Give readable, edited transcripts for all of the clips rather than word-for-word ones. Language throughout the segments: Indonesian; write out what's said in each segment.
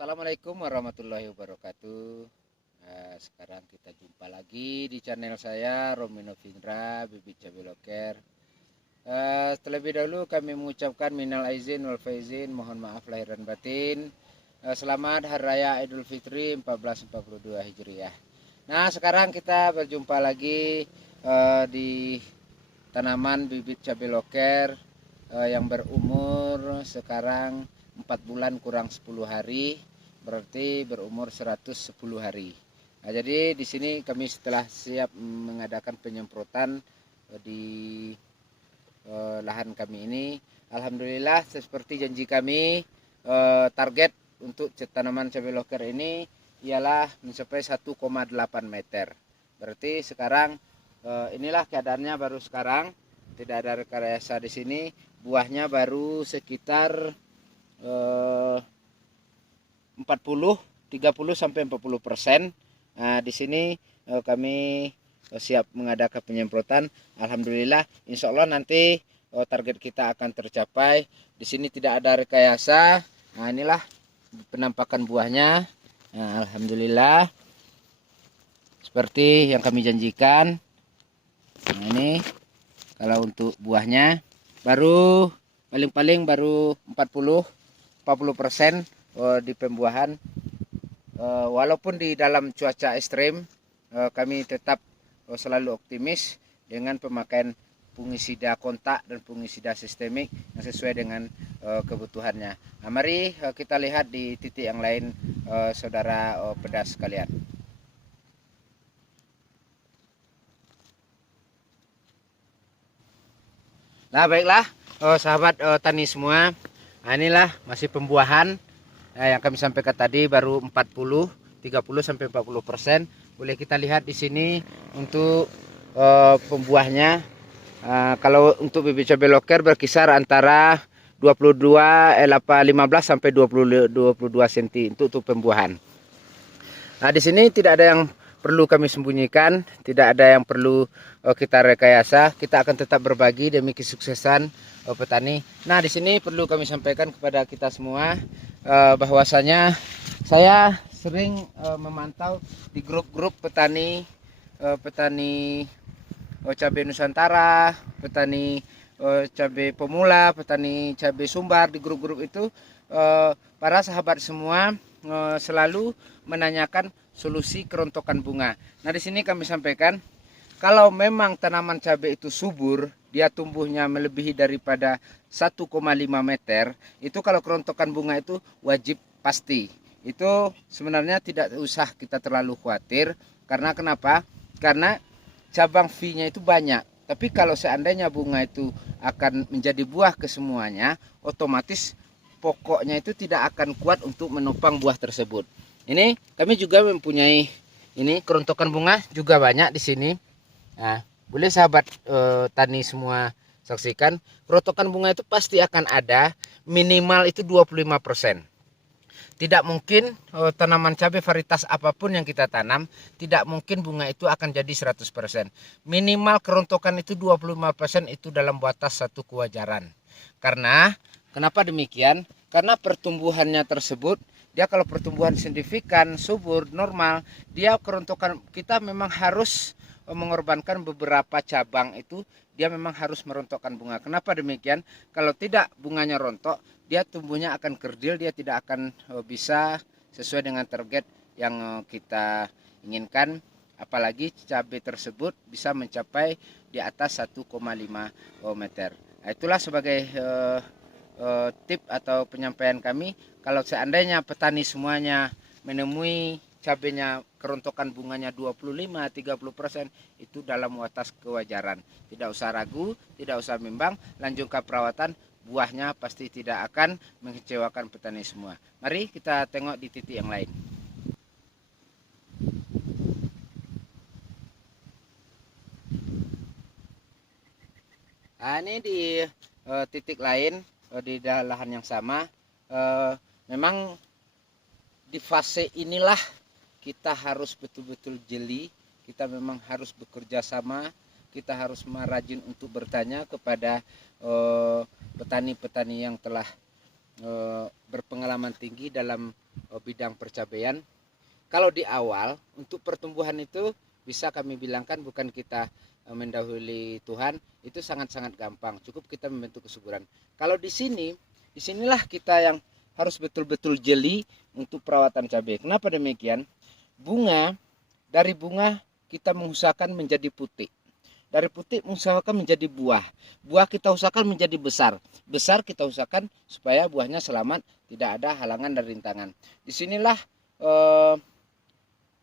Assalamualaikum warahmatullahi wabarakatuh. Sekarang kita jumpa lagi di channel saya Romino Findra Bibit Cabai Loker. Terlebih dahulu kami mengucapkan minal aizin wal faizin, mohon maaf lahir dan batin. Selamat Hari Raya Idul Fitri 1442 Hijriah. Nah, sekarang kita berjumpa lagi di tanaman bibit cabai loker yang berumur sekarang 4 bulan kurang 10 hari, berarti berumur 110 hari. Nah, jadi di sini kami setelah siap mengadakan penyemprotan di lahan kami ini, alhamdulillah seperti janji kami, target untuk tanaman cabai loker ini ialah mencapai 1,8 meter. Berarti sekarang inilah keadaannya baru sekarang, tidak ada rekayasa di sini. Buahnya baru sekitar 30 sampai 40%. Nah, di sini kami siap mengadakan penyemprotan. Alhamdulillah, insya Allah nanti target kita akan tercapai. Di sini tidak ada rekayasa. Nah, inilah penampakan buahnya. Nah, alhamdulillah seperti yang kami janjikan. Nah, ini kalau untuk buahnya baru paling-paling baru 40% di pembuahan. Walaupun di dalam cuaca ekstrim, kami tetap selalu optimis dengan pemakaian fungisida kontak dan fungisida sistemik yang sesuai dengan kebutuhannya. Nah, mari kita lihat di titik yang lain, saudara pedas sekalian. Nah, baiklah sahabat tani semua. Nah, inilah masih pembuahan. Nah, yang kami sampaikan tadi baru 30 sampai 40%. Boleh kita lihat di sini untuk pembuahnya. Kalau untuk bibit cabai loker berkisar antara 15 sampai 22 cm untuk pembuahan. Nah, di sini tidak ada yang perlu kami sembunyikan, tidak ada yang perlu kita rekayasa. Kita akan tetap berbagi demi kesuksesan petani. Nah, di sini perlu kami sampaikan kepada kita semua bahwasanya saya sering memantau di grup-grup petani cabai Nusantara, petani cabai pemula, petani cabai Sumbar. Di grup-grup itu para sahabat semua selalu menanyakan solusi kerontokan bunga. Nah, di sini kami sampaikan, kalau memang tanaman cabai itu subur, dia tumbuhnya melebihi daripada 1,5 meter, itu kalau kerontokan bunga itu wajib pasti. Itu sebenarnya tidak usah kita terlalu khawatir. Karena kenapa? Karena cabang V-nya itu banyak. Tapi kalau seandainya bunga itu akan menjadi buah ke semuanya, otomatis pokoknya itu tidak akan kuat untuk menopang buah tersebut. Ini kami juga mempunyai ini kerontokan bunga juga banyak di sini. Nah, boleh sahabat tani semua saksikan, kerontokan bunga itu pasti akan ada, minimal itu 25%. Tidak mungkin tanaman cabai varietas apapun yang kita tanam, tidak mungkin bunga itu akan jadi 100%. Minimal kerontokan itu 25% itu dalam batas satu kewajaran. Karena kenapa demikian? Karena pertumbuhannya tersebut, dia kalau pertumbuhan signifikan, subur, normal, dia kerontokan kita memang harus mengorbankan beberapa cabang itu, dia memang harus merontokkan bunga. Kenapa demikian? Kalau tidak bunganya rontok, dia tumbuhnya akan kerdil, dia tidak akan bisa sesuai dengan target yang kita inginkan. Apalagi cabai tersebut bisa mencapai di atas 1,5 meter. Nah, itulah sebagai tip atau penyampaian kami. Kalau seandainya petani semuanya menemui cabainya kerontokan bunganya 25-30%, itu dalam batas kewajaran. Tidak usah ragu, tidak usah bimbang, lanjutkan perawatan, buahnya pasti tidak akan mengecewakan petani semua. Mari kita tengok di titik yang lain. Nah, ini di titik lain, di lahan yang sama, memang di fase inilah kita harus betul-betul jeli, kita memang harus bekerja sama, kita harus merajin untuk bertanya kepada petani-petani yang telah berpengalaman tinggi dalam bidang percabaian. Kalau di awal untuk pertumbuhan itu bisa kami bilangkan bukan kita mendahului Tuhan, itu sangat-sangat gampang. Cukup kita membentuk kesuburan. Kalau di sini, disinilah kita yang harus betul-betul jeli untuk perawatan cabai. Kenapa demikian? Dari bunga kita mengusahakan menjadi putih. Dari putih mengusahakan menjadi buah. Buah kita usahakan menjadi besar. Besar kita usahakan supaya buahnya selamat, tidak ada halangan dan rintangan. Disinilah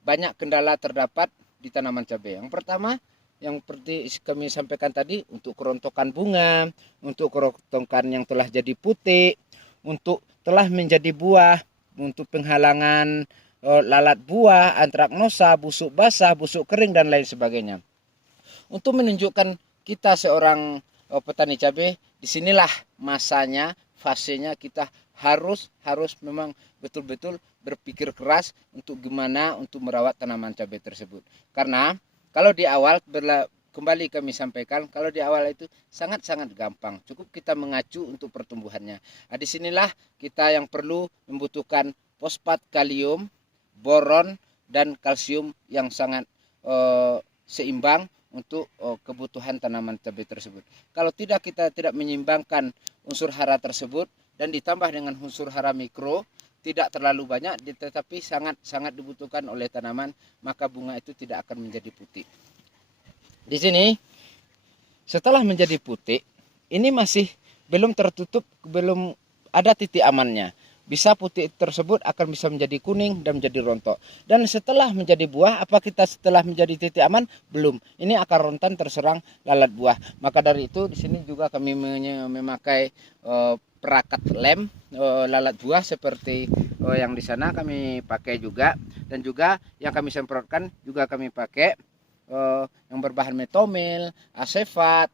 banyak kendala terdapat di tanaman cabai. Yang pertama, yang seperti kami sampaikan tadi, untuk kerontokan bunga, untuk kerontokan yang telah jadi putih, untuk telah menjadi buah, untuk penghalangan lalat buah, antraknosa, busuk basah, busuk kering, dan lain sebagainya. Untuk menunjukkan kita seorang petani cabai, disinilah masanya, fasenya kita harus memang betul-betul berpikir keras untuk gimana untuk merawat tanaman cabai tersebut. Karena kalau di awal, kembali kami sampaikan, kalau di awal itu sangat-sangat gampang. Cukup kita mengacu untuk pertumbuhannya. Nah, disinilah kita yang perlu membutuhkan fosfat kalium, boron, dan kalsium yang sangat seimbang untuk kebutuhan tanaman cabai tersebut. Kalau kita tidak menyeimbangkan unsur hara tersebut dan ditambah dengan unsur hara mikro, tidak terlalu banyak tetapi sangat dibutuhkan oleh tanaman, maka bunga itu tidak akan menjadi putih. Di sini setelah menjadi putih, ini masih belum tertutup, belum ada titik amannya. Bisa putih tersebut akan bisa menjadi kuning dan menjadi rontok. Dan setelah menjadi buah, apa kita setelah menjadi titik aman? Belum. Ini akar rentan terserang lalat buah. Maka dari itu di sini juga kami memakai perakat lem lalat buah seperti yang di sana kami pakai juga, dan juga yang kami semprotkan juga kami pakai yang berbahan metomil, asefat,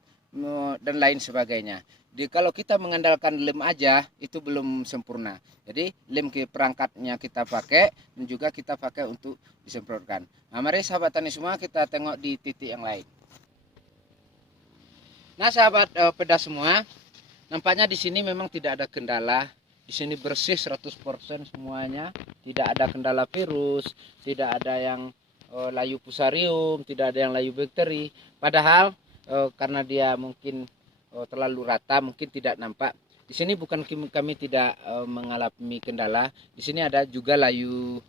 dan lain sebagainya. Kalau kita mengandalkan lem aja itu belum sempurna. Jadi lem perangkatnya kita pakai dan juga kita pakai untuk disemprotkan. Nah, mari sahabat tani semua kita tengok di titik yang lain. Nah, sahabat pedas semua, nampaknya di sini memang tidak ada kendala. Di sini bersih 100% semuanya, tidak ada kendala virus, tidak ada yang layu fusarium, tidak ada yang layu bakteri. Padahal karena dia mungkin terlalu rata, mungkin tidak nampak. Di sini bukan kami tidak mengalami kendala. Di sini ada juga layu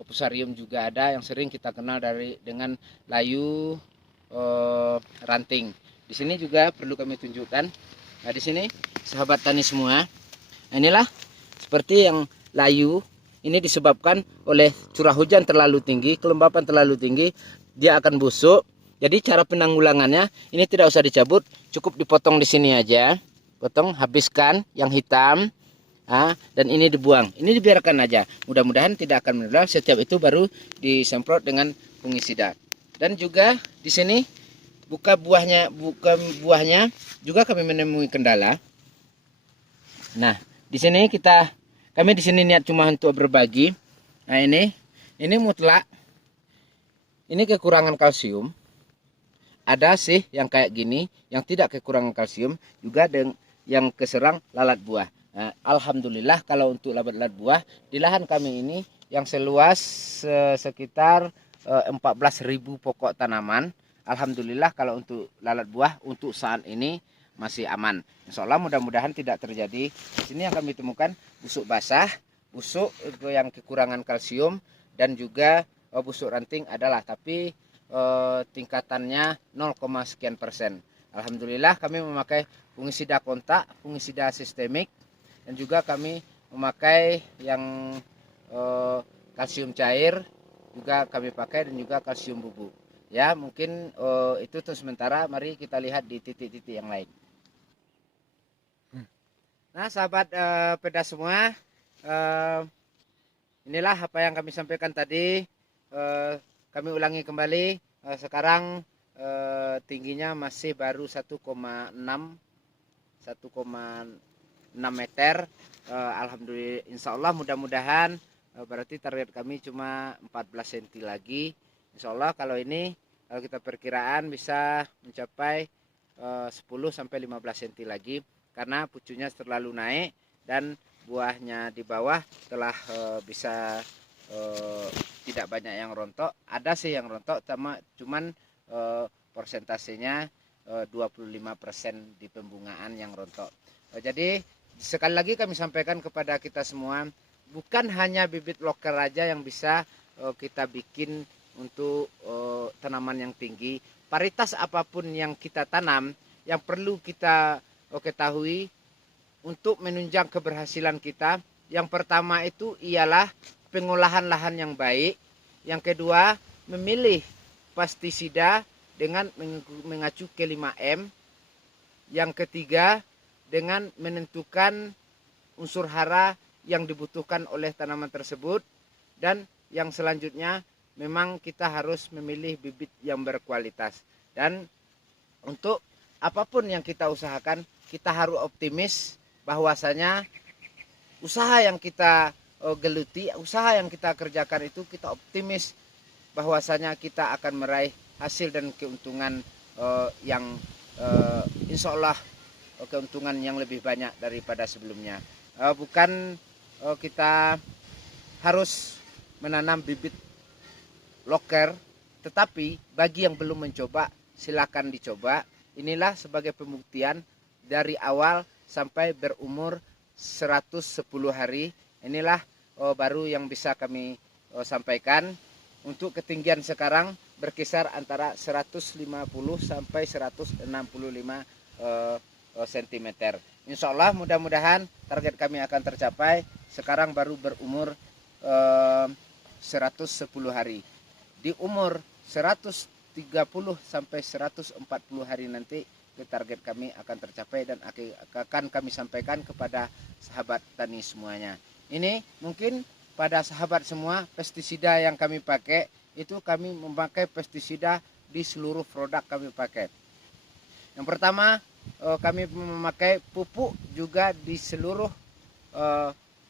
fusarium juga ada yang sering kita kenal dengan layu ranting. Di sini juga perlu kami tunjukkan. Nah, di sini sahabat tani semua, inilah seperti yang layu ini disebabkan oleh curah hujan terlalu tinggi, kelembapan terlalu tinggi, dia akan busuk. Jadi cara penanggulangannya ini tidak usah dicabut, cukup dipotong di sini aja. Potong, habiskan yang hitam. Dan ini dibuang. Ini dibiarkan aja. Mudah-mudahan tidak akan menular. Setiap itu baru disemprot dengan fungisida. Dan juga di sini bukan buahnya juga kami menemui kendala. Nah, di sini kami di sini niat cuma untuk berbagi. Nah, ini mutlak. Ini kekurangan kalsium. Ada sih yang kayak gini, yang tidak kekurangan kalsium, juga yang keserang lalat buah. Nah, alhamdulillah kalau untuk lalat buah di lahan kami ini yang seluas sekitar 14.000 pokok tanaman. Alhamdulillah kalau untuk lalat buah untuk saat ini masih aman. Insya Allah mudah-mudahan tidak terjadi. Di sini yang kami temukan busuk basah, busuk yang kekurangan kalsium, dan juga busuk ranting adalah, tapi tingkatannya 0, sekian persen. Alhamdulillah kami memakai fungisida kontak, fungisida sistemik, dan juga kami memakai yang kalsium cair juga kami pakai, dan juga kalsium bubuk. Ya, mungkin itu untuk sementara. Mari kita lihat di titik-titik yang lain. Nah, sahabat pedas semua, inilah apa yang kami sampaikan tadi. Kami ulangi kembali. Sekarang tingginya masih baru 1,6 meter. Alhamdulillah, insya Allah mudah-mudahan berarti target kami cuma 14 cm lagi. Insya Allah kalau kita perkiraan bisa mencapai 10 sampai 15 cm lagi, karena pucunya terlalu naik dan buahnya di bawah telah bisa tidak banyak yang rontok. Ada sih yang rontok, cuman persentasenya 25% di pembungaan yang rontok. Jadi sekali lagi kami sampaikan kepada kita semua, bukan hanya bibit loker aja yang bisa kita bikin untuk tanaman yang tinggi. Varietas apapun yang kita tanam, yang perlu kita ketahui untuk menunjang keberhasilan kita, yang pertama itu ialah pengolahan lahan yang baik. Yang kedua, memilih pestisida dengan mengacu ke 5M. Yang ketiga, dengan menentukan unsur hara yang dibutuhkan oleh tanaman tersebut. Dan yang selanjutnya, memang kita harus memilih bibit yang berkualitas. Dan untuk apapun yang kita usahakan, kita harus optimis bahwasanya usaha yang kita geluti, usaha yang kita kerjakan itu kita optimis bahwasanya kita akan meraih hasil dan keuntungan yang insya Allah keuntungan yang lebih banyak daripada sebelumnya. Bukan kita harus menanam bibit loker, tetapi bagi yang belum mencoba silakan dicoba. Inilah sebagai pembuktian dari awal sampai berumur 110 hari. Inilah baru yang bisa kami sampaikan. Untuk ketinggian sekarang berkisar antara 150 sampai 165 cm. Insya Allah mudah-mudahan target kami akan tercapai. Sekarang baru berumur 110 hari. Di umur 130 sampai 140 hari nanti target kami akan tercapai dan akan kami sampaikan kepada sahabat tani semuanya. Ini mungkin pada sahabat semua, pestisida yang kami pakai itu kami memakai pestisida di seluruh produk kami pakai. Yang pertama kami memakai pupuk juga di seluruh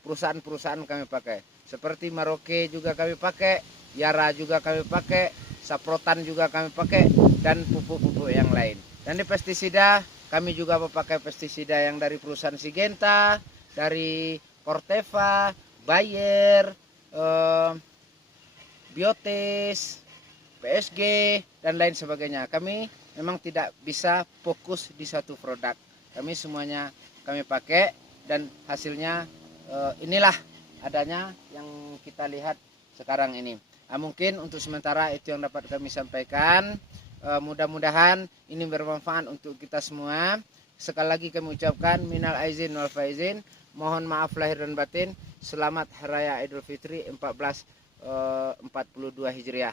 perusahaan-perusahaan kami pakai. Seperti Maroke juga kami pakai, Yara juga kami pakai, Saprotan juga kami pakai, dan pupuk-pupuk yang lain. Dan di pestisida kami juga memakai pestisida yang dari perusahaan Syngenta, dari Corteva, Bayer, Biotis, PSG, dan lain sebagainya. Kami memang tidak bisa fokus di satu produk. Kami semuanya kami pakai dan hasilnya inilah adanya yang kita lihat sekarang ini. Mungkin untuk sementara itu yang dapat kami sampaikan. Mudah-mudahan ini bermanfaat untuk kita semua. Sekali lagi kami ucapkan minal aizin wal faizin. Mohon maaf lahir dan batin. Selamat Hari Raya Idul Fitri 1442 Hijriah.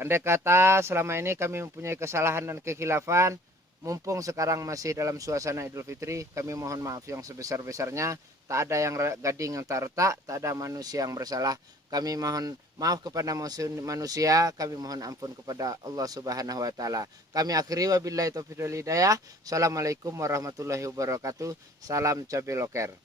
Andai kata selama ini kami mempunyai kesalahan dan kekhilafan, mumpung sekarang masih dalam suasana Idul Fitri, kami mohon maaf yang sebesar-besarnya. Tak ada yang gading yang tak retak, tak ada manusia yang bersalah. Kami mohon maaf kepada manusia, kami mohon ampun kepada Allah Subhanahu wa taala. Kami akhiri wabillahi taufiq wal hidayah. Assalamualaikum warahmatullahi wabarakatuh. Salam cabai loker.